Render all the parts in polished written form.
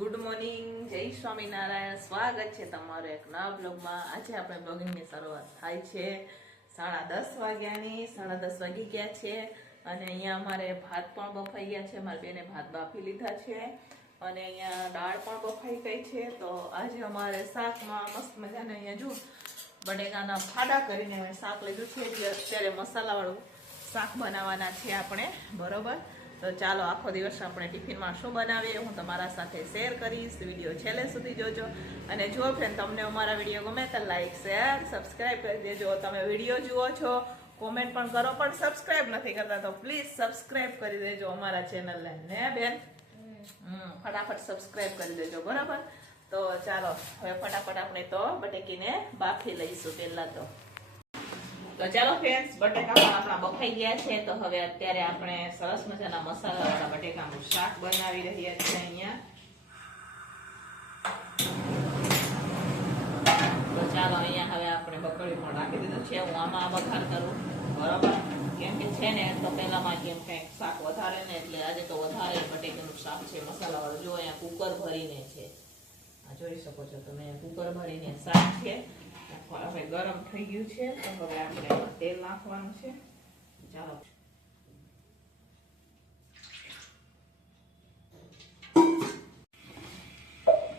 Good morning, જય સ્વામિનારાયણ. સ્વાગત છે તમારો એક નવા બ્લોગમાં. આજે આપણે બ્લોગિંગની શરૂઆત થાય છે 10:30 વાગ્યાની. 10:30 વાગી ગયા છે અને અહીંયા અમારે ભાત પણ બફાઈ ગયા છે. મારી બેને ભાત બાફી લીધા છે અને અહીંયા દાળ પણ બફાઈ ગઈ છે. તો આજે અમારે શાકમાં મસ્ત મજાને અહીંયા જો બટેકાના ફાડા કરીને મેં શાક લીધું છે. એટલે અત્યારે મસાલાવાળું શાક બનાવવાના છે આપણે, બરોબર. તો ચાલો આખો દિવસ આપણે ટિફિનમાં શું બનાવીએ હું તમારા સાથે શેર કરીશ. વિડીયો છેલ્લે સુધી જોજો અને જો ફ્રેન્ડ તમને અમારા વિડીયો ગમે તો લાઈક શેર સબસ્ક્રાઈબ કરી દેજો. તમે વિડીયો જુઓ છો, કોમેન્ટ પણ કરો, પણ સબસ્ક્રાઈબ નથી કરતા તો પ્લીઝ સબસ્ક્રાઈબ કરી દેજો અમારા ચેનલને ને બેન. ફટાફટ સબસ્ક્રાઈબ કરી દેજો, બરાબર. તો ચાલો હવે ફટાફટ આપણે તો બટેકીને બાફી લઈશું પહેલા તો ચાલો ફ્રેન્ડ્સ, બટેકા પણ આપણા બફાઈ ગયા છે. તો હવે અત્યારે આપણે સરસ મજાના મસાલાવાળા બટેકાનું શાક બનાવી રહ્યા છીએ અહીંયા. તો ચાલો અહીંયા હવે આપણે બકડી પણ રાખી દીધું છે. હું આમાં વઘાર કરું, બરાબર. કેમ કે છે ને તો પહેલામાં કેમ કંઈક શાક વધારે ને એટલે આજે તો વધારે બટેકાનું શાક છે મસાલાવાળું. જો અહીંયા કુકર ભરીને છે, આ જોઈ શકો છો તમે, કુકર ભરીને શાક છે. હવે ગરમ થઈ ગયું છે તો હવે આપણે તેલ નાખવાનું છે. ચાલો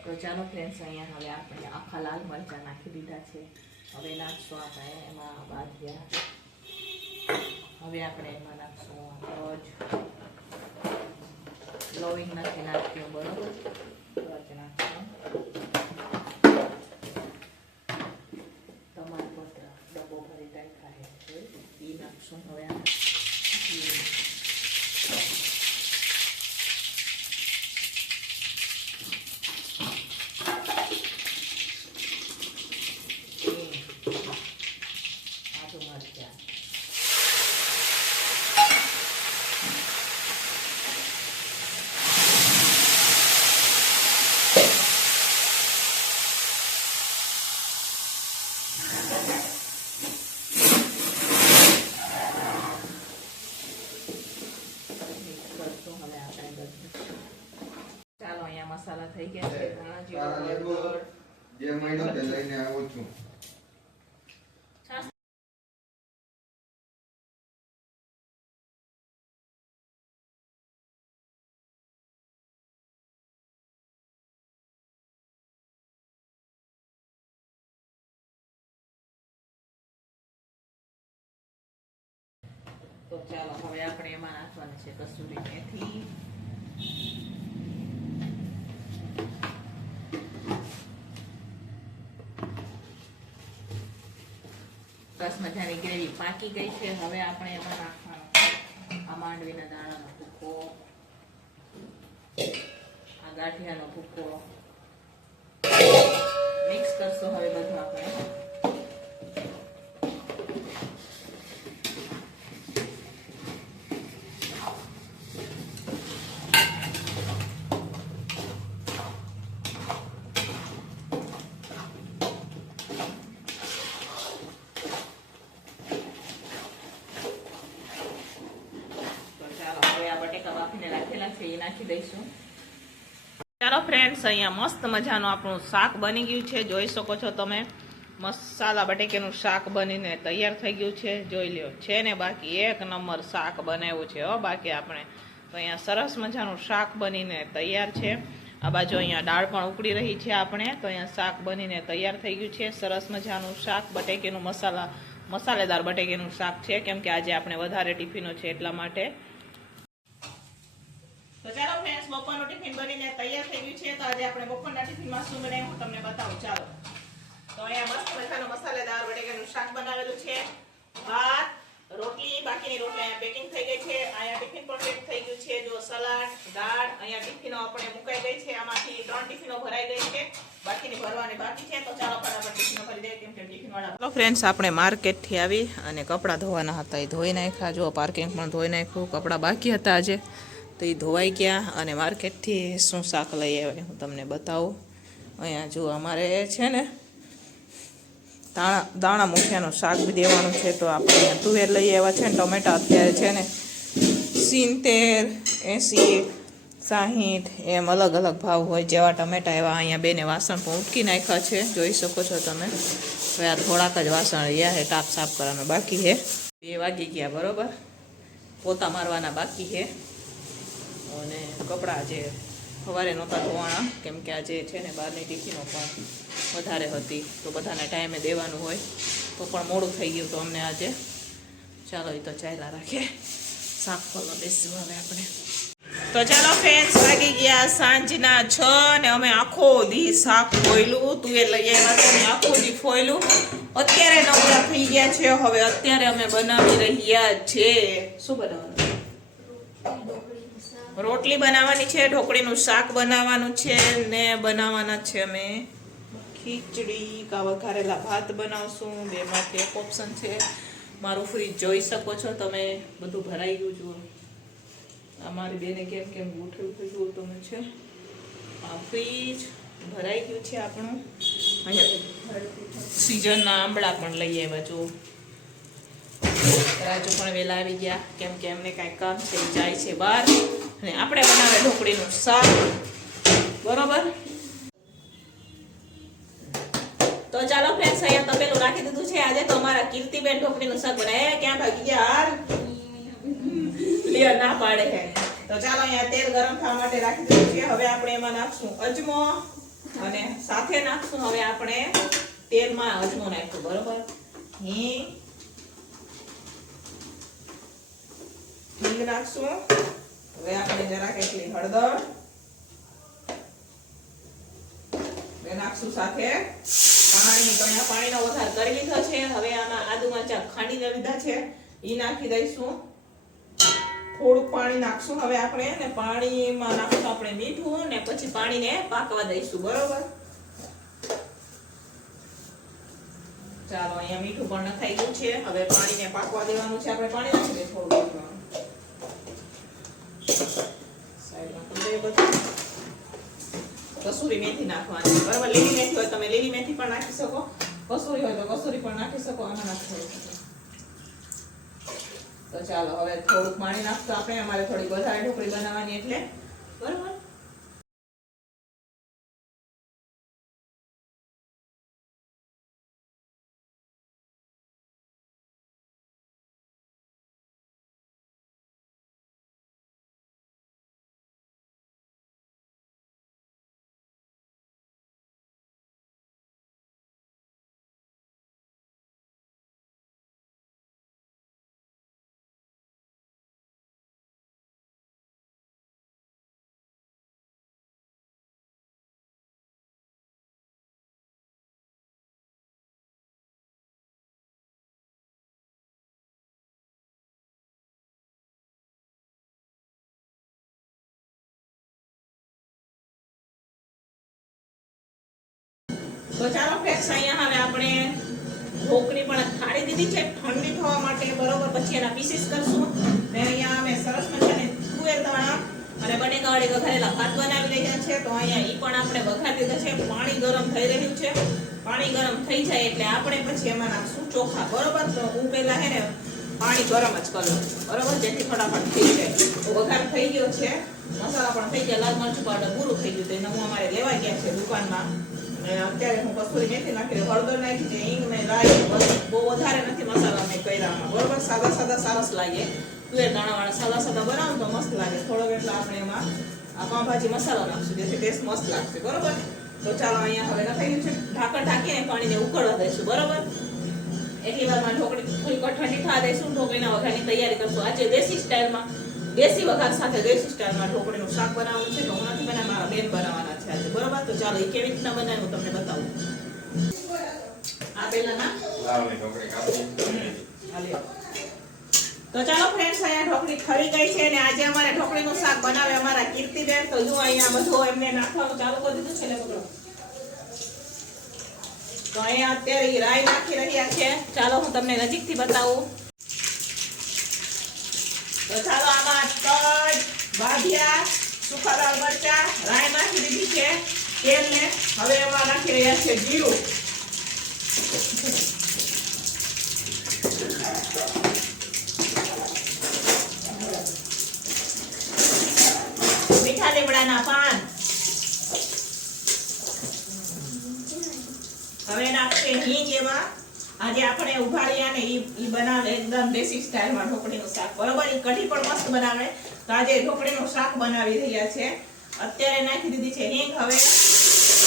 તો ચાલો ફ્રેન્ડ્સ, અહીંયા હવે આપણે આખા લાલ મરચાં નાખી દીધા છે. હવે નાખશું આપણે એમાં બાદિયા. હવે આપણે એમાં નાખશું રોજ લોવિંગ નથી નાખ્યું, બરોબર. રોજ નાખશું હવે મસાલા થઈ ગયા છે. જે મહિનો તે લઈને આવું છું. તો ચાલો હવે આપણે એમાં નાખવાનું છે કસૂરી મેથી. બસ મજાની ગ્રેવી પાકી ગઈ છે. હવે આપણે એમાં નાખવાનું આ માંડવીના દાણાનો ભૂકો, આ ગાંઠિયાનો ભૂકો મિક્સ કરશું. હવે બધું આપણે નાખી દઈશું. ચાલો ફ્રેન્ડ્સ, અહીંયા મસ્ત મજાનું આપણું શાક બની ગયું છે. જોઈ શકો છો તમે, મસાલા બટેકાનું શાક બનીને તૈયાર થઈ ગયું છે. જોઈ લ્યો, છે ને બાકી એક નંબર શાક બનાવ્યું છે હો. બાકી આપણે તો અહીંયા સરસ મજાનું શાક બનીને તૈયાર છે. આ બાજુ અહીંયા દાળ પણ ઉકળી રહી છે આપણે. તો અહીંયા શાક બનીને તૈયાર થઈ ગયું છે. સરસ મજાનું શાક બટેકાનું મસાલેદાર બટેકાનું શાક છે. કેમ કે આજે આપણે વધારે ટિફિનો છે એટલા માટે. તો ચાલો ફ્રેન્ડ્સ, બપોરનું ટિફિન બનીને તૈયાર થઈ ગયું છે. તો આજે આપણે બપોરના ટિફિનમાં શું બનાવ્યું હું તમને બતાવું. ચાલો, તો અહીંયા મસ્ત મજાનું મસાલેદાર બટેકાનું શાક બનાવેલું છે. ભાત, રોટલી, બાકીની રોટલી અહીંયા પેકિંગ થઈ ગઈ છે. અહીંયા ટિફિન પણ પેક થઈ ગયું છે. જો સલાડ, દાળ, અહીંયા ટિફિનો આપણે મુકાઈ ગઈ છે. આમાંથી 3 ટિફિનો ભરાઈ ગઈ છે, બાકીની ભરવાની બાકી છે. તો ચાલો ફટાફટ ટિફિનો ભરી દઈએ, કેમ કે ટિફિન વાળા. હેલો ફ્રેન્ડ્સ, આપણે માર્કેટથી આવી અને કપડાં ધોવાના હતા, એ ધોઈ નાખ્યા. જો પાર્કિંગ પણ ધોઈ નાખ્યું. કપડાં બાકી હતા આજે તો એ ધોવાઈ ગયા. અને માર્કેટથી શું શાક લઈ આવ્યા હું તમને બતાવું. અહીંયા જો અમારે છે ને દાણા મુઠિયાનું શાક બી દેવાનું છે. તો આપણે તુવેર લઈ આવ્યા છે ને ટમેટા અત્યારે છે ને 70, 80 60 એમ અલગ અલગ ભાવ હોય. જેવા ટમેટા એવા અહીંયા બેને વાસણ પણ ઉટકી નાખ્યા છે, જોઈ શકો છો તમે. હવે આ થોડાક જ વાસણ રહ્યા છે, ટાપ સાફ કરવાનું બાકી છે. 2 વાગી ગયા બરોબર. પોતા મારવાના બાકી છે અને કપડાં જે સવારે નહોતા ધોવાણા કેમ કે આજે છે ને બહારની ટિફિનો પણ વધારે હતી, તો બધાને ટાઈમે દેવાનું હોય, તો પણ મોડું થઈ ગયું તો અમને આજે. ચાલો એ તો ચાલ્યા રાખે. શાક ખોલો બેસવું હવે આપણે. તો ચાલો ફ્રેન્ડ્સ, વાગી ગયા સાંજના 6 ને અમે આખો દી શાક ફોયલું. તુવેર લઈ આવ્યા તો અમે આખો દી ફોયલું. અત્યારે નવરા થઈ ગયા છે. હવે અત્યારે અમે બનાવી રહ્યા છે, શું બનાવવાનું? રોટલી બનાવવાની છે, ઢોકળીનું શાક બનાવવાનું છે ને બનાવવાના છે અમે ખીચડી કા વઘારેલા ભાત બનાવશું. બેમાંથી એક ઓપ્શન છે. મારું ફ્રીજ જોઈ શકો છો તમે, બધું ભરાઈ ગયું જુઓ. અમારી બેને કેમ કેમ ગોઠવ્યું જુઓ તમે છે. આ ફ્રીજ ભરાઈ ગયું છે આપણું. અહીંયા સિઝનના આંબળા પણ લઈ આવ્યા જુઓ. રાજુ પણ વહેલા આવી ગયા કેમ કે એમને કાંઈ કામ છે, જાય છે બહાર. અને આપણે બનાવે ઢોકળીનું શાક બરોબર. તો ચાલો ફ્રેન્ડ્સ, અહીંયા તપેલું રાખી દીધું છે. આજે તો અમારા કીર્તિબેન ઢોકળીનું શાક બનાવે. ક્યાં ભાગી ગયા હાલ? લિયા ના પાડે છે. તો ચાલો અહીંયા તેલ ગરમ થવા માટે રાખી દીધું છે. હવે આપણે એમાં નાખશું અજમો અને સાથે નાખશું હવે આપણે તેલમાં અજમો નાખશું બરોબર. હિંગ નાખશું. હવે આપણે જરા કેટલી હળદર નાખશું, સાથે પાણીનો વઘાર કરી લીધો છે. હવે આમાં આદુ મરચા ખાંડીને લીધા છે, ઈ નાખી દઈશું. થોડુંક પાણી નાખશું હવે આપણે, ને પાણીમાં નાખશું આપણે મીઠું, ને પછી પાણીને પાકવા દઈશું બરોબર. ચાલો અહીંયા મીઠું પણ નખાઈ ગયું છે. હવે પાણીને પાકવા દેવાનું છે. આપણે પાણી નાખી દઈએ થોડું. કસૂરી મેથી નાખવાની બરાબર. લીલી મેથી હોય તમે લીલી મેથી પણ નાખી શકો, કસૂરી હોય તો કસૂરી પણ નાખી શકો. આમાં નાખી શકો. તો ચાલો હવે થોડુંક પાણી નાખતો આપણે. અમારે થોડી વધારે ઢોકળી બનાવવાની એટલે બરાબર. તો ચાલો ફ્રેન્ડ્સ, અહીંયા હવે આપણે ઢોકળી પણ થાળી દીધી છે ઠંડી થવા માટે બરોબર. પછી એના પીસીસ કરશું. ને અહીંયા અમે સરસ મજાની તુવેર દાણા અને બટેકાવાળી વઘારેલા ભાત બનાવી રહ્યા છે. તો અહીંયા ઈ પણ આપણે વઘારી દીધા છે. પાણી ગરમ થઈ રહ્યું છે. પાણી ગરમ થઈ જાય એટલે આપણે પછી એમાં નાખશું ચોખા બરોબર. તો હું પહેલા હે ને પાણી ગરમ જ કરું બરોબર, જેથી ફટાફટ થઈ જાય. તો વઘાર થઈ ગયો છે, મસાલા પણ થઈ ગયા, લાલ મરચું પાવડર પૂરું થઈ ગયું. તો એને હું અમારે લેવા ગયા છે દુકાનમાં. અત્યારે હું કસૂરી મેથી નાખી, હળદર નાખી છે, હિંગ ને રાઈ. બહુ વધારે નથી મસાલા મેં કર્યામાં બરોબર. સાદા સાદા સરસ લાગે. તુવેર દાણાવાળા સાદા સાદા બનાવો તો મસ્ત લાગે. થોડોક એટલે આપણે એમાં આ પાઉંભાજી મસાલો નાખશું, જેથી ટેસ્ટ મસ્ત લાગશે બરોબર. તો ચાલો અહીંયા હવે નખાઈ ગયું છે. ઢાંકણ ઢાંકીને પાણીને ઉકળવા દઈશું બરોબર. એટલી વારમાં ઢોકળી થોડીક ઠંડી થવા દઈશું. ઢોકળીના વઘારની તૈયારી કરશું. આજે દેશી સ્ટાઇલમાં, દેશી વઘાર સાથે દેશી સ્ટાઇલમાં ઢોકળીનું શાક બનાવવાનું છે. તો હું નથી બનાવવા, મારા બેન બનાવવાના છે આજે બરોબર. તો ચાલો એ કેવી રીતના બનાવ્યું હું તમને બતાવું. આ પહેલા ના તો ચાલો ફ્રેન્ડ્સ, અહીંયા ઢોકળી ખરી ગઈ છે. અને આજે અમારે ઢોકળીનું શાક બનાવે અમારા કીર્તિબેન. તો જો અહીંયા બધું એમને નાખવાનું ચાલુ કરી દીધું છે ને પકડો. તો અહીંયા અત્યારે રાઈ નાખી રહ્યા છે. ચાલો હું તમને નજીકથી બતાવું. તો ચાલો આમાં તજ, બાદિયા, સૂકા લાલ મરચા, રાઈ નાખી દીધી છે. તેલને હવે એમાં નાખી રહ્યા છે જીરું. મીઠા છે હિંગ એમાં. આજે આપણે ઉભાળ્યા ને ઈ બનાવે એકદમ દેશી સ્ટાઈલમાં ઢોકળીનું શાક, બરોબર. ઈ કઢી પણ મસ્ત બનાવે. તો આજે ઢોકળીનું શાક બનાવી રહ્યા છે. અત્યારે નાખી દીધી છે હિંગ. હવે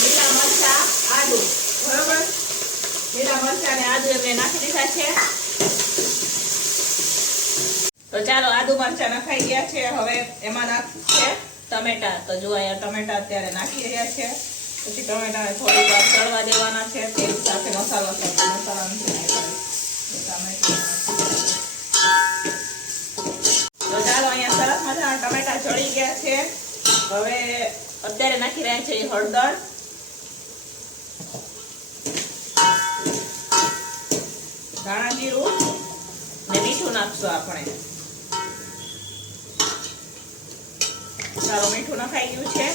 લીલા મરચા, આદુ, બરોબર. લીલા મરચા ને આદુ એમને નાખી દીધા છે. તો ચાલો, આદુ મરચા નખાઈ ગયા છે. હવે એમાં નાખશે ટમેટા. તો જો અહીંયા ટમેટા અત્યારે નાખી રહ્યા છે. પછી ટમેટાને થોડી વાર તળવા દેવાના છે. તેલ સાથે મસાલો સાથે મસાલા તો ચાલો, અહીંયા સરસ મજાના ટમેટા ચડી ગયા છે. હવે અત્યારે નાખી રહ્યા છે હળદર, ધાણા જીરું ને મીઠું નાખશું આપણે. ચાલો, મીઠું નખાઈ ગયું છે.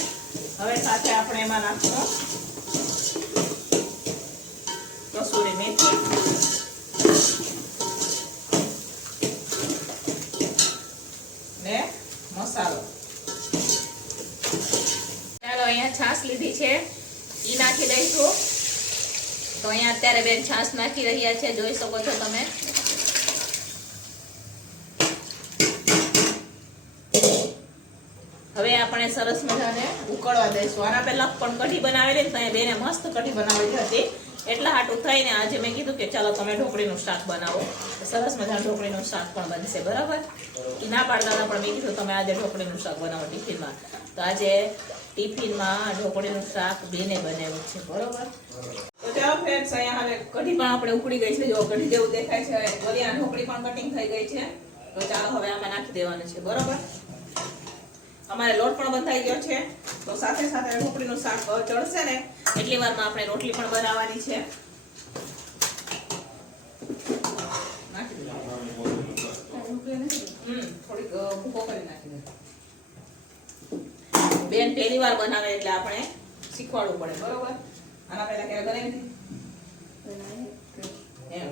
હવે સાથે આપણે એમાં નાખશું કસૂરી મેથી ને મસાલો. ચાલો, અહીંયા છાશ લીધી છે, ઈ નાખી દઈશું. તો અહીંયા અત્યારે બેન છાશ નાખી રહ્યા છે, જોઈ શકો છો તમે. હવે આપણે સરસ મજાને ઉકળવા દઈશું. આના પહેલા પણ કઢી બનાવેલી ને, ત્યાં બેને મસ્ત કઢી બનાવેલી હતી. એટલા હાટું થઈને આજે મેં કીધું કે ચાલો તમે ઢોકળીનું શાક બનાવો. સરસ મજાનું ઢોકળીનું શાક પણ બનશે, બરાબર. એ ના પાડતા હતા, પણ મેં કીધું તમે આજે ઢોકળીનું શાક બનાવો ટિફિનમાં. તો આજે ટિફિનમાં ઢોકળીનું શાક બેને બનાવ્યું છે, બરોબર. તો ચાલો ફ્રેન્ડ્સ, અહીંયા હવે કઢી પણ આપણે ઉકળી ગઈ છે. જો કઢી જેવું દેખાય છે. વરિયાળ ઢોકળી પણ કટિંગ થઈ ગઈ છે. તો ચાલો હવે આમાં નાખી દેવાનું છે, બરોબર. અમારે લોટ પણ બંધાઈ ગયો છે. તો સાથે સાથે ઢોકળીનું શાક ચડશે ને એટલી વારમાં આપણે રોટલી પણ બનાવવાની છે. થોડીક ભૂકો કરી નાખી દે. બેન પહેલી વાર બનાવે એટલે આપણે શીખવાડવું પડે, બરોબર. આના પહેલા ક્યારે બનાવી હતી? એમ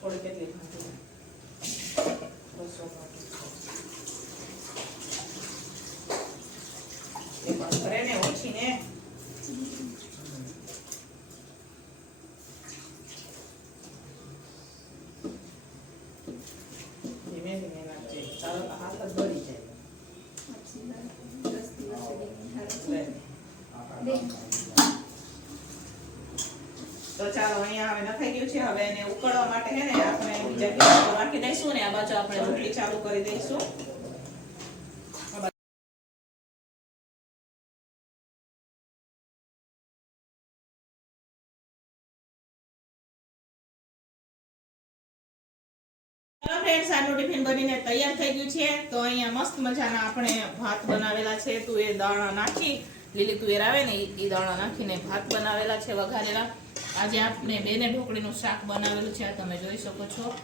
થોડી કેટલી કરે ને ઓછી ને. ધીમે ધીમે નાખજે, તારો હાથ જ ભરી જાય. તો ચાલો, અહીંયા હવે નખાઈ ગયું છે. હવે એને ઉકળવા માટે હે ને આપણે બીજા ગેસ રાખી દઈશું ને આ બાજુ આપણે રોટલી ચાલુ કરી દઈશું. ફ્રેન્ડ્સ, આનું ટિફિન બનીને તૈયાર થઈ ગયું છે. તો અહીંયા મસ્ત મજાના આપણે ભાત બનાવેલા છે. તુવેર દાણા નાખી, લીલી તુવેર આવે ને એ દાણા નાખીને ભાત બનાવેલા છે, વઘારેલા. આજે આપણે બેને ઢોકળીનું શાક બનાવેલું છે, આ તમે જોઈ શકો છો.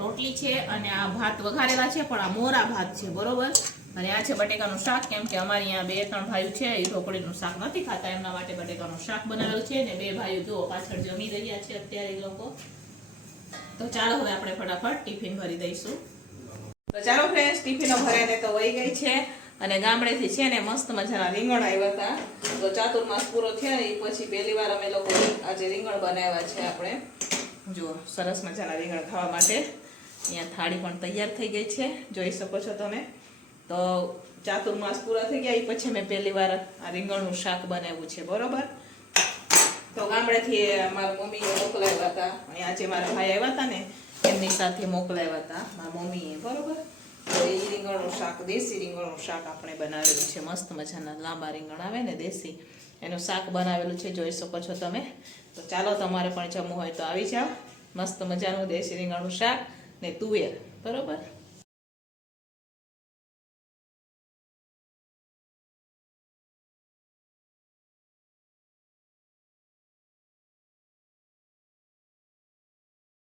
રોટલી છે અને આ ભાત વઘારેલા છે, પણ આ મોરા ભાત છે, બરોબર. અને આ છે બટેકાનું શાક, કેમ કે અમારી અહીંયા 2-3 ભાઈઓ છે એ ઢોકળીનું શાક નથી ખાતા, એમના માટે બટેકાનું શાક બનાવેલું છે. ને 2 ભાઈઓ જો પાછળ જમી રહ્યા છે અત્યારે એ લોકો. તો ચાલો હવે આપણે ફટાફટ ટિફિન ભરી દઈશું. તો ચાલો ફ્રેન્ડ્સ, ટિફિનો ભરાઈને તો વહી ગઈ છે. અને ગામડેથી છે ને મસ્ત મજાના રીંગણ આવ્યા હતા. તો ચાતુર્માસ પૂરો થયા ને પછી પહેલી વાર અમે લોકો આજે રીંગણ બનાવ્યા છે આપણે. જુઓ, સરસ મજાના રીંગણ ખાવા માટે. અહીંયા થાળી પણ તૈયાર થઈ ગઈ છે, જોઈ શકો છો તમે. તો ચાતુર્માસ પૂરા થઈ ગયા એ પછી મેં પહેલી વાર આ રીંગણનું શાક બનાવ્યું છે, બરોબર. તો ગામડેથી મારા મમ્મીએ મોકલાવ્યા હતા. અને આજે મારા ભાઈ આવ્યા હતા ને એમની સાથે મોકલાવ્યા હતા મારા મમ્મીએ, બરોબર. તો એ રીંગણનું શાક, દેશી રીંગણનું શાક આપણે બનાવેલું છે. મસ્ત મજાના લાંબા રીંગણ આવે ને દેશી, એનું શાક બનાવેલું છે, જોઈ શકો છો તમે. તો ચાલો, તમારે પણ જમવું હોય તો આવી જાઓ. મસ્ત મજાનું દેશી રીંગણનું શાક ને તુવેર, બરોબર.